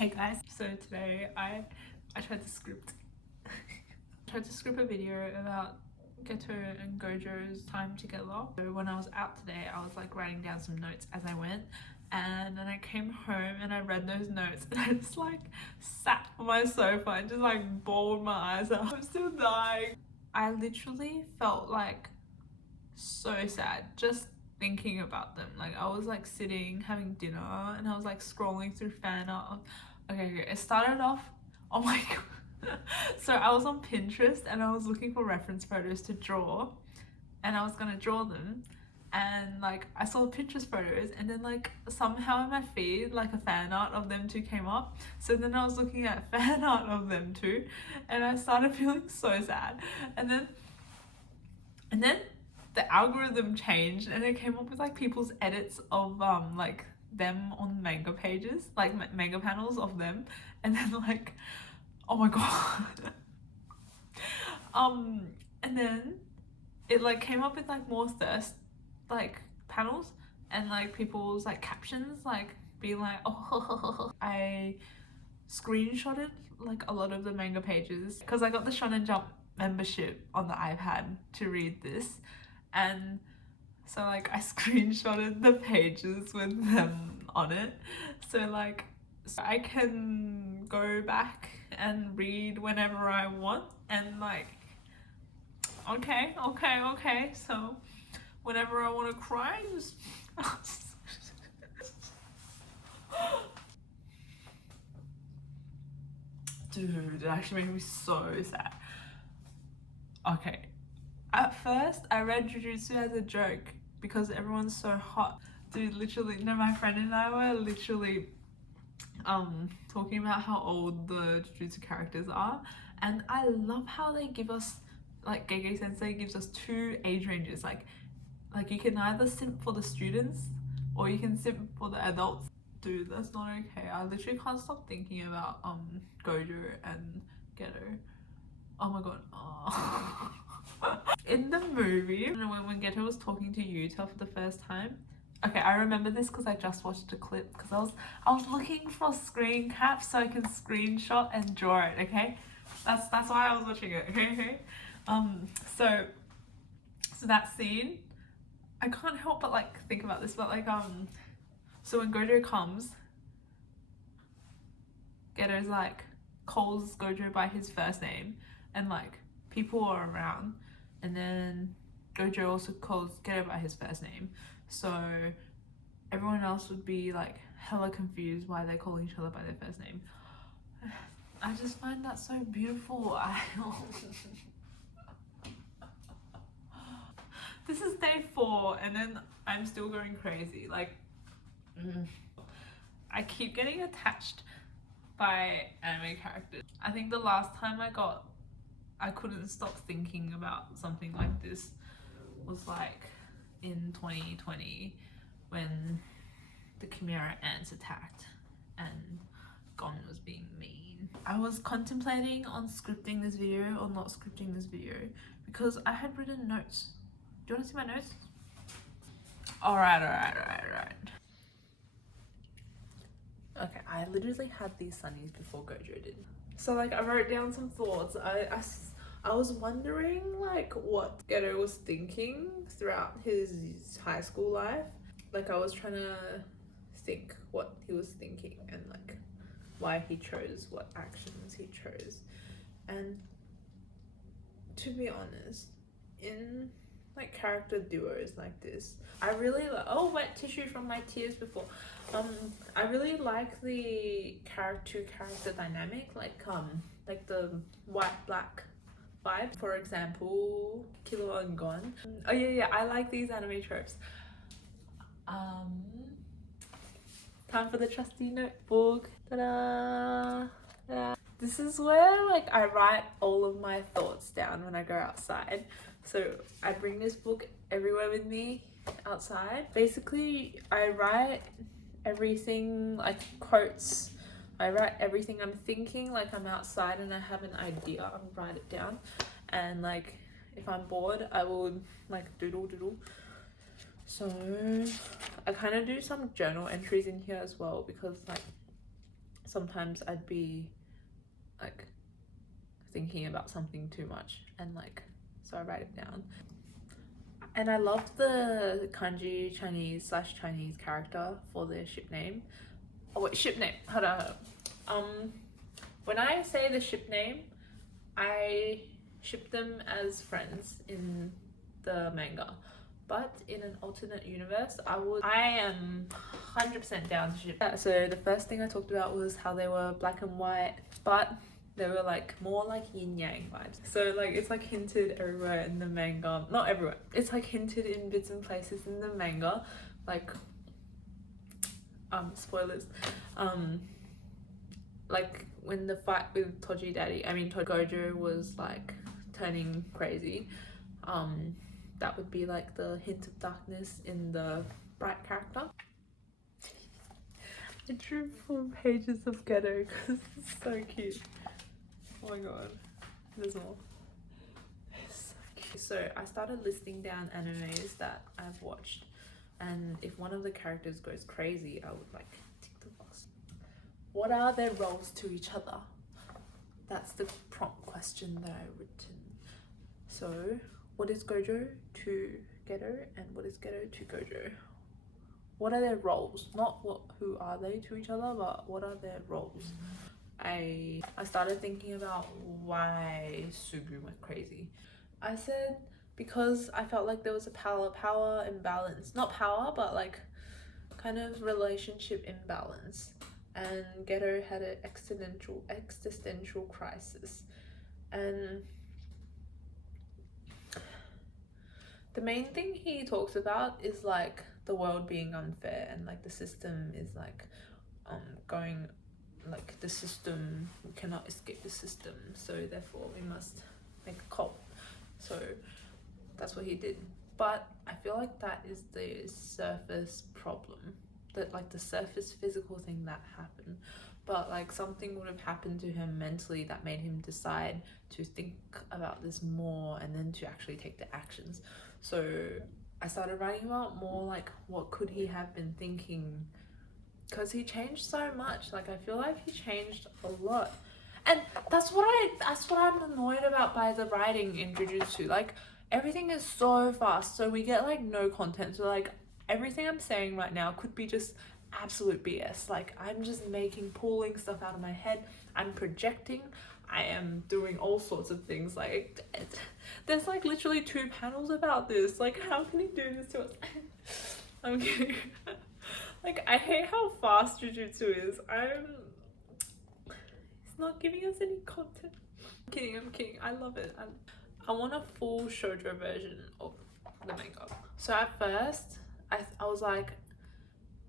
Hey guys, so today I tried to script a video about Geto and Gojo's time together. So when I was out today, I was like writing down some notes as I went, and then I came home and I read those notes and I just like sat on my sofa and just like bawled my eyes out. I'm still dying. I literally felt like so sad just thinking about them. Like I was like sitting having dinner and I was like scrolling through fan art. Okay, it started off, oh my god. So I was on Pinterest and I was looking for reference photos to draw, and I was gonna draw them, and like I saw Pinterest photos, and then like somehow in my feed like a fan art of them two came up. So then I was looking at fan art of them two and I started feeling so sad, and then the algorithm changed and it came up with like people's edits of like them on manga pages, like manga panels of them, and then like, oh my god. And then it like came up with like more thirst like panels and like people's like captions like being like, oh. I screenshotted like a lot of the manga pages because I got the Shonen Jump membership on the iPad to read this, and so like I screenshotted the pages with them on it, so like I can go back and read whenever I want, and like okay, so whenever I want to cry, just dude, it actually made me so sad. Okay, at first I read jujutsu as a joke because everyone's so hot. Dude, literally, no, my friend and I were literally talking about how old the jujutsu characters are, and I love how they give us, like Gege Sensei gives us two age ranges, like you can either simp for the students or you can simp for the adults. Dude, that's not okay. I literally can't stop thinking about Gojo and Geto. Oh my god. Oh. In the movie, when Geto was talking to Yuta for the first time, okay, I remember this because I just watched a clip because I was looking for screen caps so I can screenshot and draw it. Okay, that's why I was watching it. Okay. So that scene, I can't help but like think about this, but like so when Gojo comes, Geto's like calls Gojo by his first name, and like people are around, and then Gojo also calls Geto by his first name, so everyone else would be like hella confused why they're calling each other by their first name. I just find that so beautiful. This is day 4 and then I'm still going crazy. Like I keep getting attached by anime characters. I think the last time I couldn't stop thinking about something like this was like in 2020 when the Chimera ants attacked and Gon was being mean. I was contemplating on scripting this video or not scripting this video because I had written notes. Do you want to see my notes? Alright. Okay, I literally had these sunnies before Gojo did. So like I wrote down some thoughts. I was wondering like what Geto was thinking throughout his high school life. Like I was trying to think what he was thinking and like why he chose what actions he chose. And to be honest, in like character duos like this, I really oh, wet tissue from my tears before. I really like the character dynamic, like the white black vibe. For example, Kilo and Gon. Oh yeah, I like these anime tropes. Time for the trusty notebook. Ta-da! Ta-da. This is where like I write all of my thoughts down when I go outside. So I bring this book everywhere with me outside. Basically, I write everything, like quotes. I write everything I'm thinking, like I'm outside and I have an idea, I'll write it down. And like if I'm bored, I will like doodle. So I kind of do some journal entries in here as well because like sometimes I'd be like thinking about something too much, and like so I write it down. And I love the kanji Chinese/Chinese character for their ship name. Oh wait, ship name. Hold on. When I say the ship name, I ship them as friends in the manga. But in an alternate universe, I am 100% down to ship. Yeah, so the first thing I talked about was how they were black and white, but they were like more like yin yang vibes. So like it's like hinted everywhere in the manga. Not everywhere. It's like hinted in bits and places in the manga. Like spoilers. Like when the fight with Gojo was like turning crazy. That would be like the hint of darkness in the bright character. I drew 4 pages of Geto because it's so cute. Oh my god, there's more. It's so cute. So I started listing down animes that I've watched, and if one of the characters goes crazy, I would like tick the box. What are their roles to each other? That's the prompt question that I've written. So what is Gojo to Geto, and what is Geto to Gojo? What are their roles? Not who are they to each other, but what are their roles? I started thinking about why Sugu went crazy. I said because I felt like there was a power imbalance. Not power, but like kind of relationship imbalance. And Geto had an existential crisis. And the main thing he talks about is like the world being unfair, and like the system is like going, like the system, we cannot escape the system, so therefore we must make a cult. So that's what he did. But I feel like that is the surface problem, that like the surface physical thing that happened, but like something would have happened to him mentally that made him decide to think about this more and then to actually take the actions. So I started writing about more like what could he have been thinking, because he changed so much. Like I feel like he changed a lot, and that's what I'm annoyed about by the writing in Jujutsu. Like everything is so fast, so we get like no content. So like everything I'm saying right now could be just absolute BS. Like I'm just pulling stuff out of my head. I'm projecting. I am doing all sorts of things. Like there's like literally 2 panels about this. Like how can he do this to us? I'm kidding. Like I hate how fast Jujutsu is. It's not giving us any content. I'm kidding. I love it. I want a full shoujo version of the manga. So at first I was like,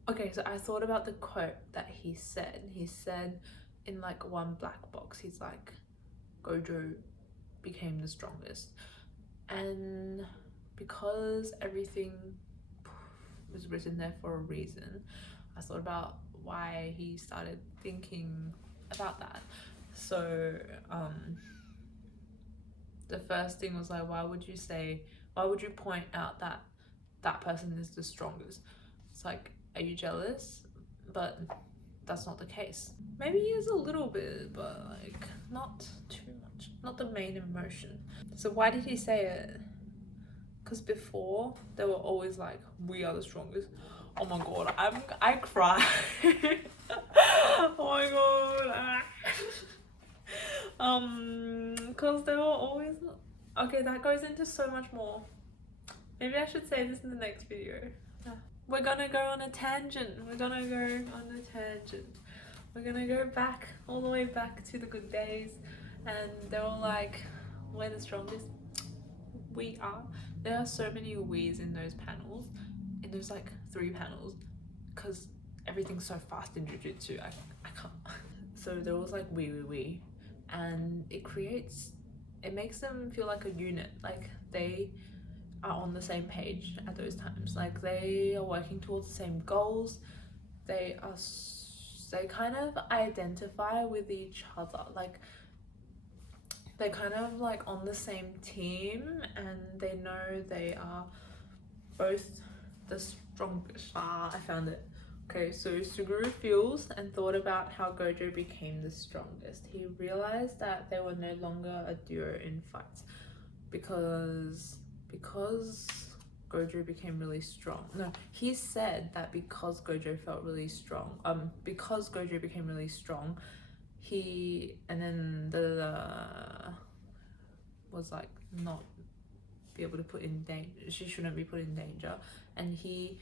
okay, so I thought about the quote that he said. He said in like one black box, he's like, Gojo became the strongest. And because everything was written there for a reason, I thought about why he started thinking about that. So the first thing was like, why would you point out that that person is the strongest? It's like, are you jealous? But that's not the case. Maybe he is a little bit, but like not too much, not the main emotion. So why did he say it? Because before they were always like, we are the strongest. Oh my god, I cry. Oh my god. Because they were always, okay, that goes into so much more. Maybe I should say this in the next video. We're gonna go on a tangent. We're gonna go back, all the way back to the good days. And they're all like, we're the strongest. We are. There are so many we's in those panels, in those like 3 panels, because everything's so fast in Jujutsu. I can't. So there was like we. And it makes them feel like a unit. Like they are on the same page at those times. Like they are working towards the same goals. They kind of identify with each other. Like they're kind of like on the same team, and they know they are both the strongest. I found it. Okay, so Suguru feels and thought about how Gojo became the strongest. He realized that they were no longer a duo in fights because Gojo became really strong. No, he said that because Gojo felt really strong, because Gojo became really strong, he, and then was like not be able to put in danger, she shouldn't be put in danger, and he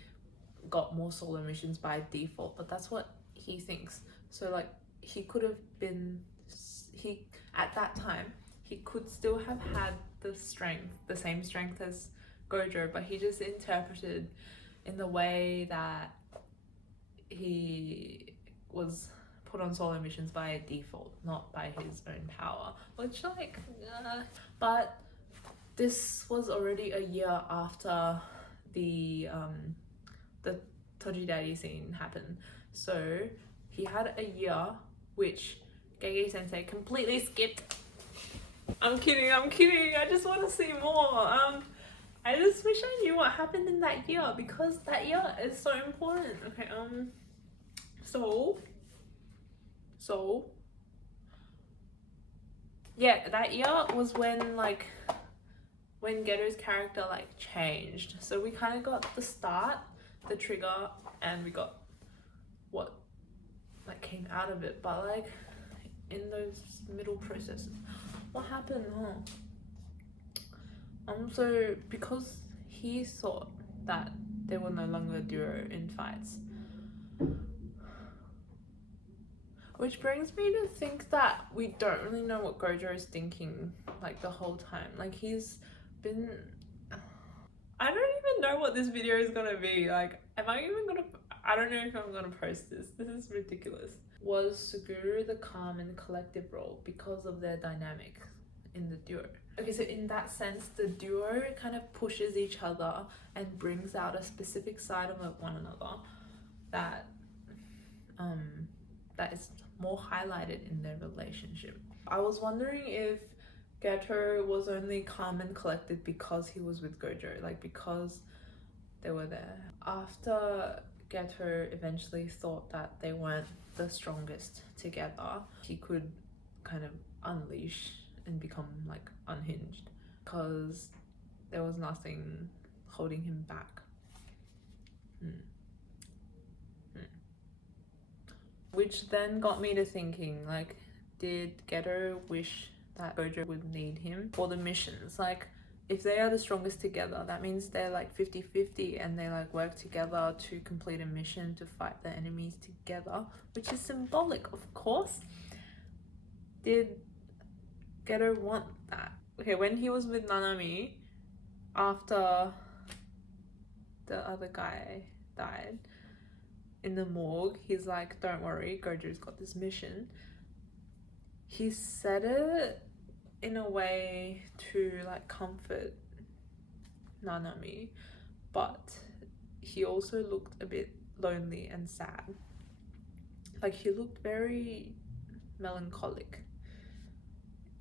got more solo missions by default, but that's what he thinks. So like he could have been, he at that time he could still have had the strength, the same strength as Gojo, but he just interpreted in the way that he was put on solo missions by default, not by his own power, which like but this was already a year after the Toji scene happened, so he had a year which Gege Sensei completely skipped. I'm kidding, I just want to see more. I just wish I knew what happened in that year because that year is so important. Okay, so yeah, that year was when like when Geto's character like changed. So we kind of got the start, the trigger, and we got what like came out of it, but like in those middle processes, what happened? So because he thought that they were no longer a duo in fights, which brings me to think that we don't really know what Gojo is thinking like the whole time. Like he's been, I don't even know what this video is gonna be. Like, am I even gonna, I don't know if I'm gonna post this. This is ridiculous. Was Suguru the calm and collective role because of their dynamic in the duo? Okay, so in that sense, the duo kind of pushes each other and brings out a specific side of one another that that is more highlighted in their relationship. I was wondering if Geto was only calm and collected because he was with Gojo, like because they were there. After Geto eventually thought that they weren't the strongest together, he could kind of unleash and become like unhinged because there was nothing holding him back. Which then got me to thinking, like, did Geto wish that Gojo would need him for the missions? Like, if they are the strongest together, that means they're like 50-50 and they like work together to complete a mission to fight the enemies together, which is symbolic, of course. Did Geto want that? Okay, when he was with Nanami after the other guy died in the morgue, he's like, don't worry, Gojo's got this mission. He said it in a way to like comfort Nanami, but he also looked a bit lonely and sad. Like he looked very melancholic.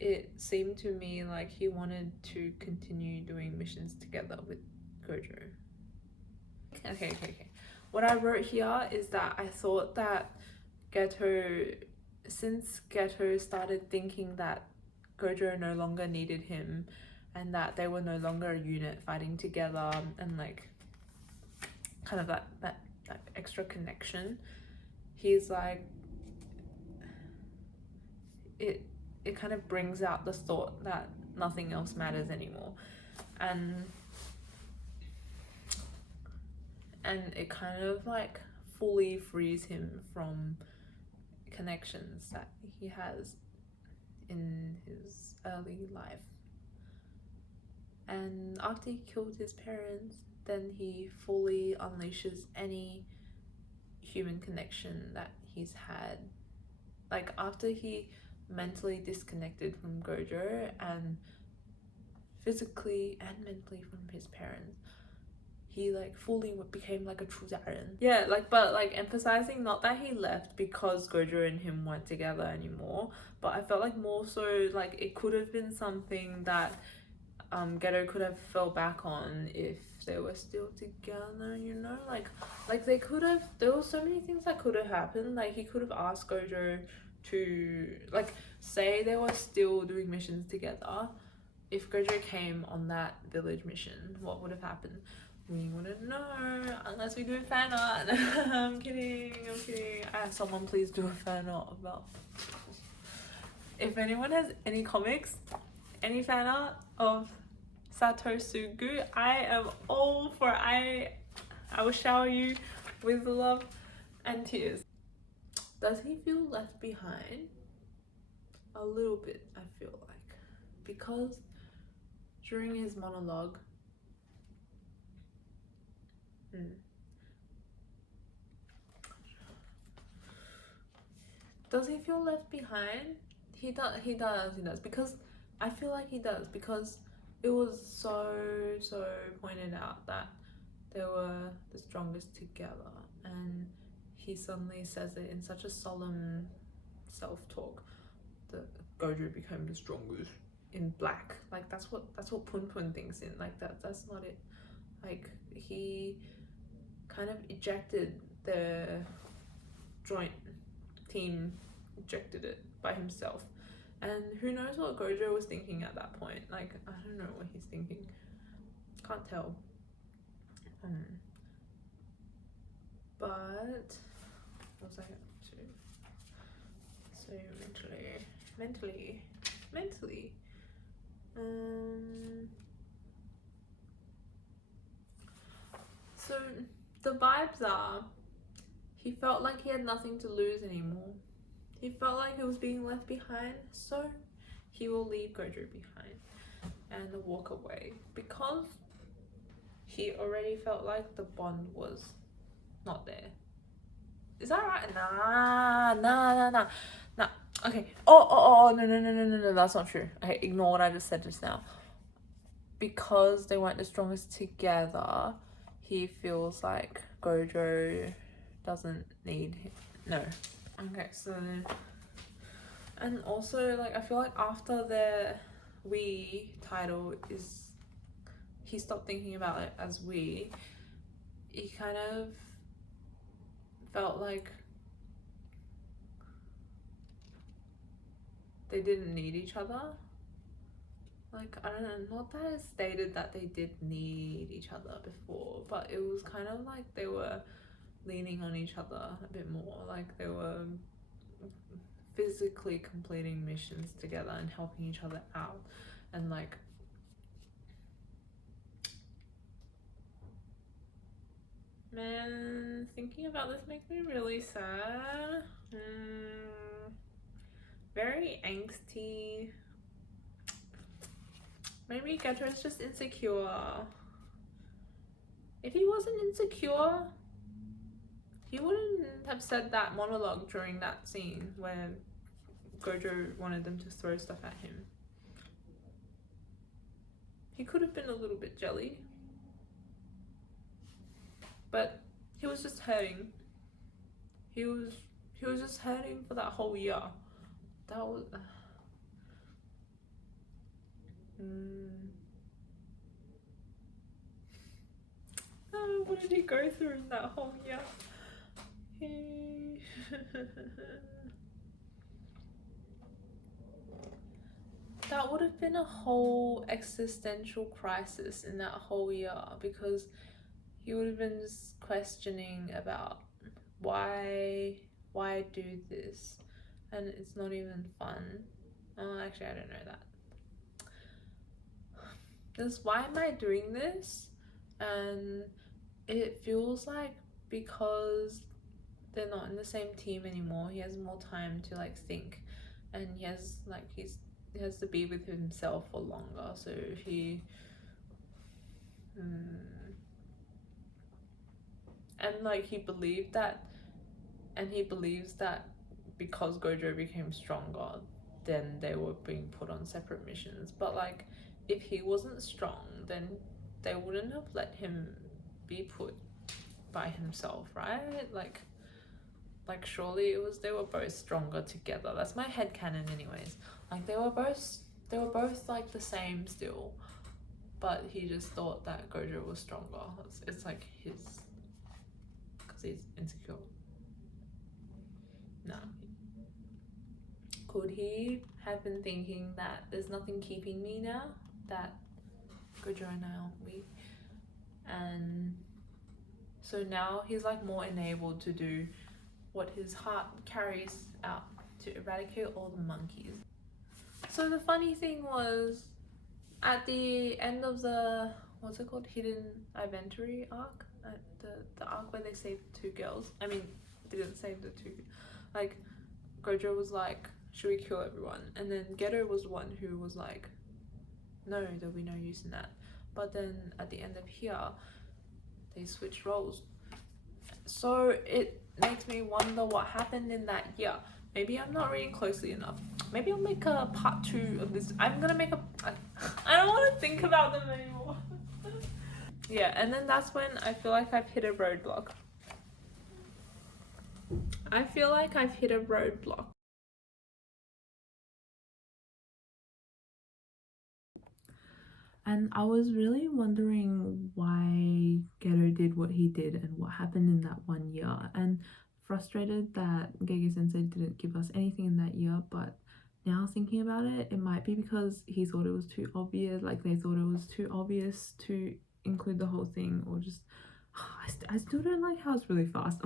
It seemed to me like he wanted to continue doing missions together with Gojo. Okay. What I wrote here is that I thought that Geto, since Geto started thinking that Gojo no longer needed him and that they were no longer a unit fighting together and like kind of that extra connection, he's like, it kind of brings out the thought that nothing else matters anymore, and it kind of like fully frees him from connections that he has in his early life. And after he killed his parents, then he fully unleashes any human connection that he's had. Like after he mentally disconnected from Gojo and physically and mentally from his parents, he like fully became like a true Zarin. Yeah, like, but like emphasizing not that he left because Gojo and him weren't together anymore, but I felt like more so like it could have been something that Geto could have fell back on if they were still together, you know? Like they could have, there were so many things that could have happened. Like he could have asked Gojo to, like, say they were still doing missions together. If Gojo came on that village mission, what would have happened? We wouldn't know unless we do fan art. I'm kidding. Someone please do a fan art about. If anyone has any comics, any fan art of Satosugu, I am all for it. I will shower you with love and tears. Does he feel left behind? A little bit, I feel like. Because during his monologue, does he feel left behind? He does, because I feel like he does, because it was so pointed out that they were the strongest together, and he suddenly says it in such a solemn self-talk that Gojo became the strongest in black. Like that's what Pun thinks in, like that's not it. Like he kind of ejected the joint team, ejected it by himself, and who knows what Gojo was thinking at that point. Like I don't know what he's thinking, can't tell. But what was I up to? So mentally so the vibes are, he felt like he had nothing to lose anymore. He felt like he was being left behind, so he will leave Gojo behind and walk away, because he already felt like the bond was not there. Is that right? Nah. Okay. Oh, no, that's not true. Okay, ignore what I just said just now. Because they weren't the strongest together, he feels like Gojo doesn't need him. No. Okay, so, and also, like, I feel like after the we title is, he stopped thinking about it as we, he kind of felt like they didn't need each other. Like, I don't know, not that it stated that they did need each other before, but it was kind of like they were leaning on each other a bit more. Like they were physically completing missions together and helping each other out, and like man, thinking about this makes me really sad. Very angsty. Maybe Geto's just insecure. If he wasn't insecure, he wouldn't have said that monologue during that scene where Gojo wanted them to throw stuff at him. He could have been a little bit jelly, but he was just hurting. He was just hurting for that whole year. That was oh, what did he go through in that whole year? That would have been a whole existential crisis in that whole year, because he would have been just questioning about why do this, and it's not even fun. Actually, I don't know that. Just why am I doing this? And it feels like because they're not in the same team anymore, he has more time to like think, and he has to be with himself for longer, so he and like he believed that, and he believes that because Gojo became stronger, then they were being put on separate missions. But like if he wasn't strong, then they wouldn't have let him be put by himself, right? Like surely they were both stronger together. That's my headcanon anyways. Like they were both like the same still. but he just thought that Gojo was stronger. It's like his, because he's insecure. No. Could he have been thinking that there's nothing keeping me now, that Gojo and I are weak, and so now he's like more enabled to do what his heart carries out, to eradicate all the monkeys. So the funny thing was, at the end of the, what's it called, hidden inventory arc, the arc where they saved the 2 girls, I mean, didn't save the 2, like Gojo was like, should we kill everyone? And then Geto was the one who was like, no, there'll be no use in that. But then at the end of here, they switched roles. So it makes me wonder what happened in that year. Maybe I'm not reading closely enough. Maybe I'll make a part 2 of this. I'm gonna make a, I don't want to think about them anymore. Yeah, and then that's when I feel like I've hit a roadblock. I feel like I've hit a roadblock. And I was really wondering why Geto did what he did and what happened in that 1 year, and frustrated that Gege Sensei didn't give us anything in that year. But now thinking about it, it might be because he thought it was too obvious, like they thought it was too obvious to include the whole thing, or just I still don't like how it's really fast.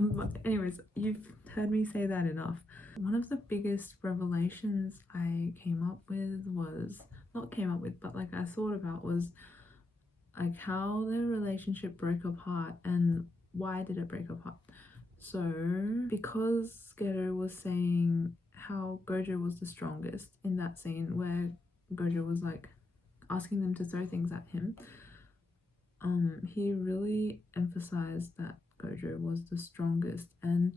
Anyways, you've heard me say that enough. One of the biggest revelations I came up with was, not came up with, but like I thought about, was like how the relationship broke apart and why did it break apart. So because Geto was saying how Gojo was the strongest in that scene where Gojo was like asking them to throw things at him, he really emphasized that Gojo was the strongest, and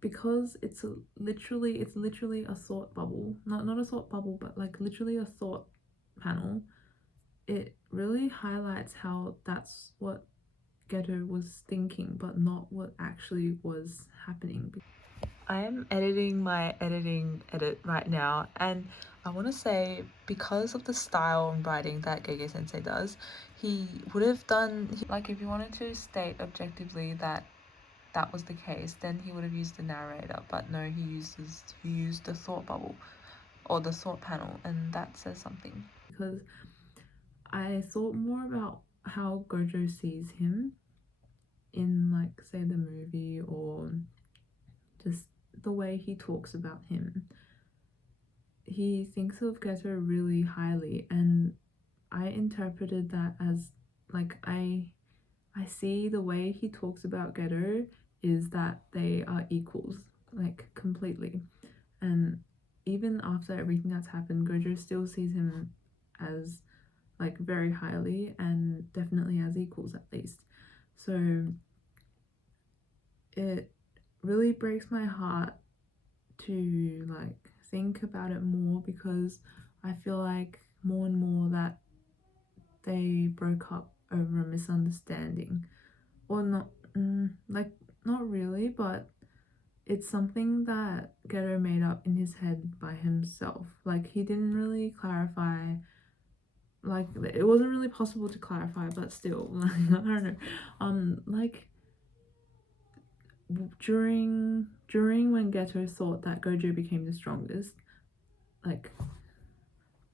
because it's literally a thought bubble, not a thought bubble, but like literally a thought panel, it really highlights how that's what Geto was thinking, but not what actually was happening. I am editing my edit right now, and I want to say, because of the style and writing that Gege Sensei does, he would have done, like if you wanted to state objectively that that was the case, then he would have used the narrator, but no, he used the thought bubble or the thought panel, and that says something. Because I thought more about how Gojo sees him in, like, say the movie, or just the way he talks about him. He thinks of Geto really highly, and I interpreted that as like I see the way he talks about Geto is that they are equals, like completely. And even after everything that's happened, Gojo still sees him as like very highly, and definitely as equals at least. So it really breaks my heart to like think about it more, because I feel like more and more that they broke up over a misunderstanding, or not, like not really, but it's something that Geto made up in his head by himself. Like he didn't really clarify, like it wasn't really possible to clarify, but still, like I don't know, like during when Geto thought that Gojo became the strongest, like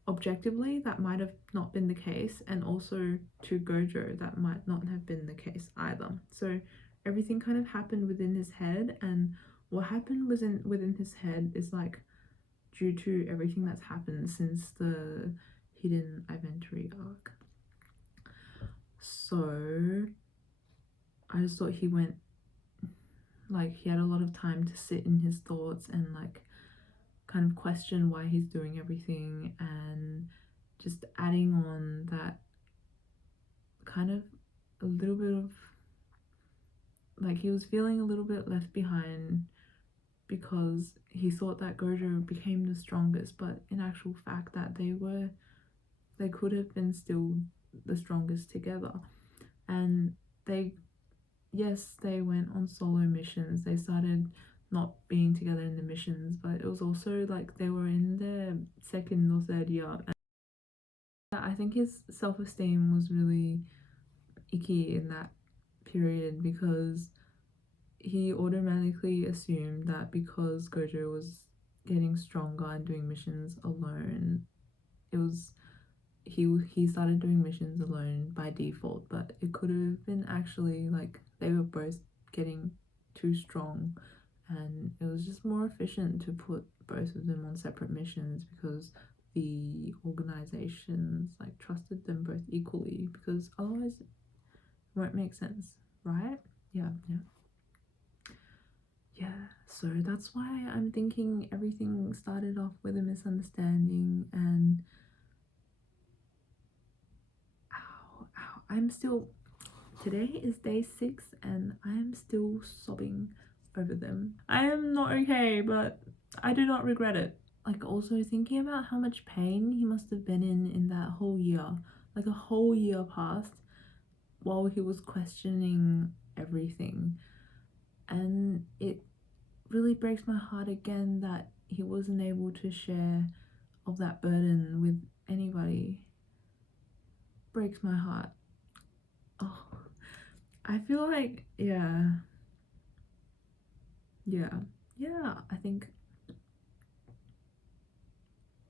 objectively that might have not been the case, and also to Gojo that might not have been the case either. So everything kind of happened within his head, and what happened within his head is like due to everything that's happened since the hidden inventory arc. So I just thought he went, like he had a lot of time to sit in his thoughts and like kind of question why he's doing everything, and just adding on that kind of a little bit of like he was feeling a little bit left behind, because he thought that Gojo became the strongest, but in actual fact that they could have been still the strongest together. And they went on solo missions, they started not being together in the missions, but it was also like they were in their second or third year, I think his self-esteem was really icky in that period because he automatically assumed that because Gojo was getting stronger and doing missions alone, it was he started doing missions alone by default, but it could have been actually like they were both getting too strong, and it was just more efficient to put both of them on separate missions because the organizations like trusted them both equally, because otherwise it won't make sense, right? Yeah. So that's why I'm thinking everything started off with a misunderstanding, and I'm still, today is day 6 and I am still sobbing over them. I am not okay, but I do not regret it. Like, also thinking about how much pain he must have been in that whole year. Like, a whole year passed while he was questioning everything, and it really breaks my heart again that he wasn't able to share of that burden with anybody. Breaks my heart. Oh, I feel like, yeah, I think,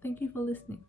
thank you for listening.